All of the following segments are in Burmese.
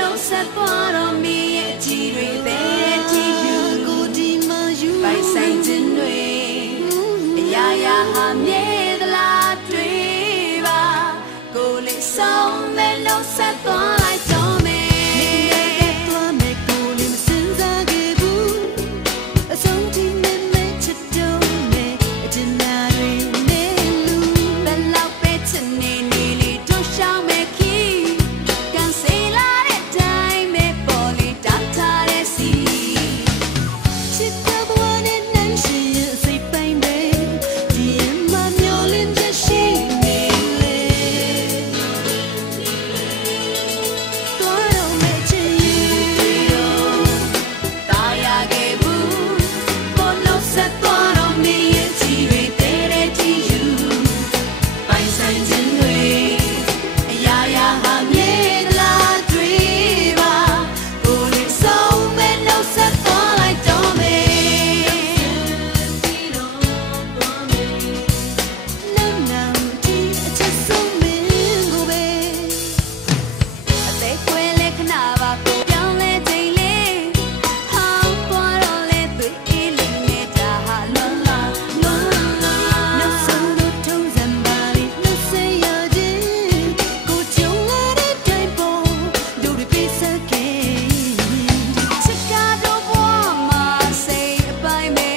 လုံးဆက်သွားတော့မီရဲ့ကြည်တွေပဲတီယူကိုဒီမှာယူပိုင်ဆိုင်ခြင်းတွေအရာရာဟာမြဲသလားတွေ့ပါကိုလေးဆုံးမဲ့လုံးဆက်သွားလိုက်တော့မယ်သွားမယ်ကိုလေးမစင်စားခဲ့ဘူးအဆုံးထိမဲ့မဲ့ချစ်တော့မယ်အကျဉ်းနာတွေနဲ့လူဘယ်လောက်ပဲချစ်နေနေလေးတို့ရှောင်းမဲ့ခီကန်စေလာတဲ့တိုင်းမဲ့ပေါ်လေးတောက်ထားတဲ့စီချစ်တဲ့ဘဝနဲ့နိုင်ရှိရဲ့စိတ်ပိုင်းပဲဒီမှာမျောလင်းချက်ရှိနေလေသွားတော့မဲ့ချစ်ရဲ့တာယာခဲ့ဘူးကိုလုံးဆက်သွားတော့မင်းရဲ့ကြည်တွေတဲတဲ့တီယူပိုင်ဆိုင်ခြင်းတွေအရာရာဟာမြဲသလားတွေ့ပါကိုလေးဆုံးမဲ့လုံးဆက်သွားလိုက်တော့မယ်နောက်နောက်ဒီအချက်ဆုံးမင်းကိုပဲအသေးခွဲလဲခဏပါကိုပြောင်းလဲချိန်လေးဟောင်းသွားတော့လဲတွေ့အေးလေးနေတာဟာလွန်လာနောက်ဆုံးတော့ထုံးစံပါလိနှုတ်ဆက်ရခြင်းကိုကြုံလာတဲ့တိုင်းပေါ်တို့တွေပေးစခဲ့ချစ်ကတော့ဘဝမှာစိတ်အပိုင်းပဲ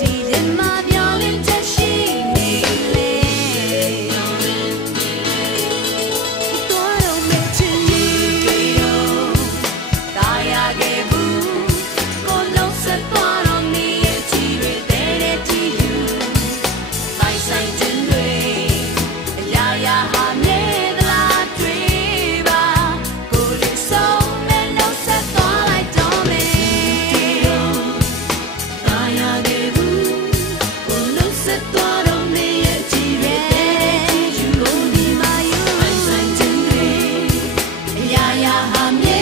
ဒီထဲမှာမျောလင်းချက်ရှိနေလေသွားတော့မဲ့ချစ်ရဲ့တာယာခဲ့ဘူးကိုလုံးဆက်သွားတော့မီရဲ့ကြည်တွေတဲတဲ့တီယူပိုင်ဆိုင်ခြင်းတွေအရာရာဟာမြဲသလားတွေ့ပါကိုလေးဆုံးမဲ့လုံးဆက်သွားလိုက်တော့မယ်တာယာခဲ့ဘူးကိုလုံးဆက်သွားတော့မီရဲ့ကြည်တွေတဲတဲ့တီယူကိုဒီမှာယူပိုင်ဆိုင်ခြင်းတွေအရာရာဟာမြဲ